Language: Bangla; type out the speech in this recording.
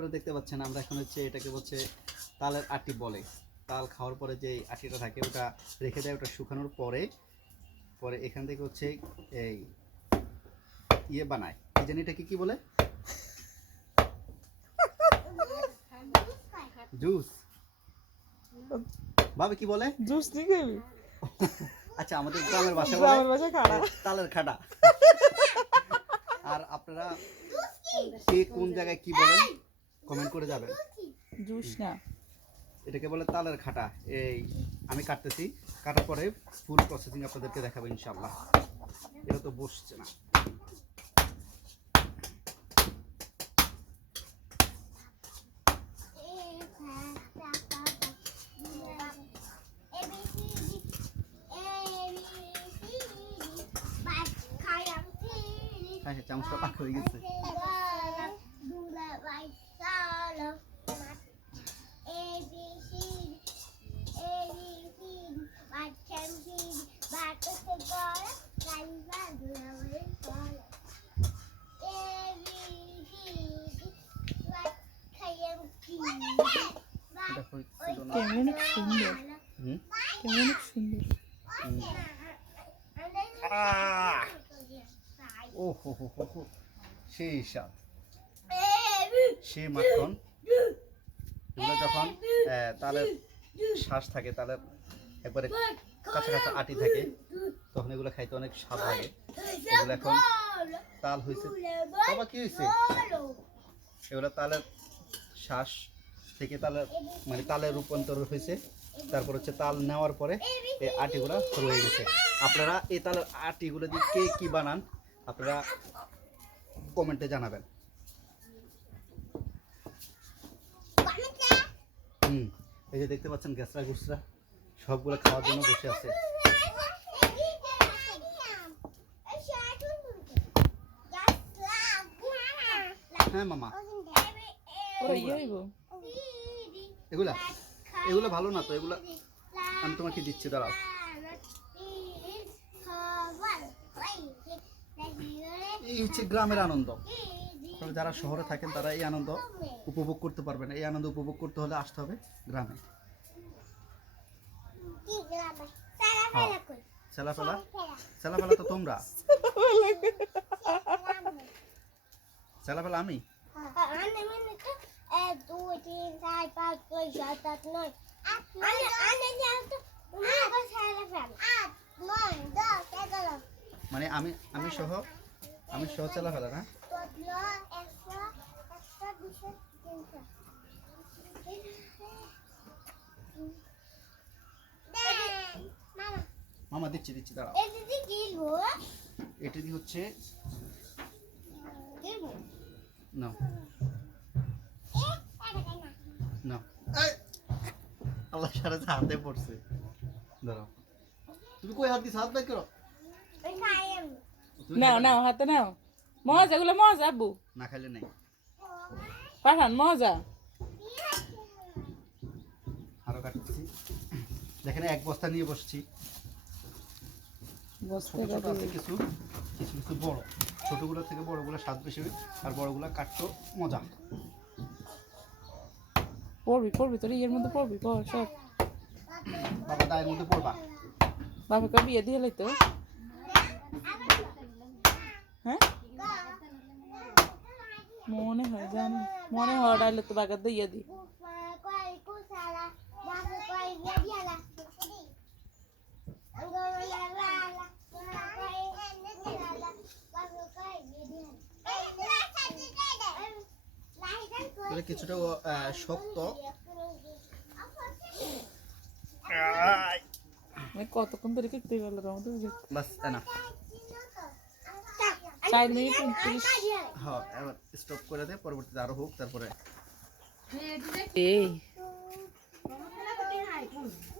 আপনারা দেখতে পাচ্ছেন আমরা এখন হচ্ছে এটাকে বলছে তালের আটি বলে। তাল খাওয়ার পরে যে আটিটা থাকে ওটা রেখে দেয়, ওটা শুকানোর পরে পরে এখান থেকে হচ্ছে এই ইয়ে বানায়, কি জানি এটাকে কি বলে, জুস। ভাবে কি বলে? জুস নি খাবি? আচ্ছা আমাদের গ্রামের ভাষা বলে তালের খাটা। আর আপনারা কে কোন জায়গায় কি বলেন কমেন্ট করে যাবেন। জুস না, এটাকে বলে তালের খাটা। এই আমি কাটতেছি, কাটার পরে ফুল প্রসেসিং আপনাদেরকে দেখাবো ইনশাআল্লাহ। এটা তো বসছে না। হ্যাঁ চামচটা পাক হয়ে গেছে। কেমন সুন্দর, কেমন সুন্দর। ও হো হো হো হো, সেই স্বাদ, সেই মাখন। এগুলো যখন তালের শ্বাস থাকে, তালের একবারে কাঁচা কাঁচা আটি থাকে, তখন এগুলো খাইতে অনেক স্বাদ লাগে। এগুলো এখন তাল হয়েছে, বাবা কি হয়েছে, এগুলো তালের শ্বাস থেকে তালের মানে তালের রূপান্তর হয়েছে। তারপর হচ্ছে তাল নেওয়ার পরে এই আটিগুলো রয়ে গেছে। আপনারা এই তালের আটিগুলো দিয়ে কে কি বানান আপনারা কমেন্টে জানাবেন। এই যে দেখতে পাচ্ছেন গ্যাসরা গুসরা সবগুলো খাওয়ার জন্য বসে আছে। হ্যাঁ মামা, এগুলা এগুলো ভালো না তো, এগুলা আমি তোমাকে দিচ্ছি, দাঁড়াও। এই হচ্ছে গ্রামের আনন্দ। যারা শহরে থাকেন তারা এই আনন্দ উপভোগ করতে পারবেন। এই আনন্দ উপভোগ করতে হলে আসতে হবে গ্রামে। ছেলাফেলা ছেলাফেলা তো তোমরা, ছেলাফেলা আমি। মানে আমি আমি সহ ছেলাফেলা না। মামা দিচ্ছি দিচ্ছি, দাঁড়াও। এটা দিয়ে হচ্ছে না না, আল্লাহ সারা হাতে পড়ছে। দাঁড়াও, তুমি কই হাত দিছ, হাত বের করো। নাও নাও হাতে নাও, মজা গুলো মজা আব্বু না খাইলে নাই। পাঠান মজা। আরো কাটছি, দেখেন এক বস্তা নিয়ে বসছি। ছোট ছোট আছে কিছু, কিছু কিছু বড়, ছোটগুলো থেকে বড়গুলো স্বাদ বেশি, আর বড়গুলো কাটতো মজা। পড়বি পড়বি তোর ইয়ের মধ্যে পড়বি, পড় সব। বাবা দায়ের মধ্যে পড়বা। বাবাকে বিয়ে দিয়ে লাইতো, হ্যাঁ মনে হয় জানি, মনে হয় ডাইলে তো বাগার দিয়ে দি। কিছুটা শক্ত, কতক্ষণ ধরে খেতে গেল বাস না 4 মিনিট 29। হ্যাঁ এবার স্টপ করে দে, পরবর্তীতে আরো হোক তারপরে। এই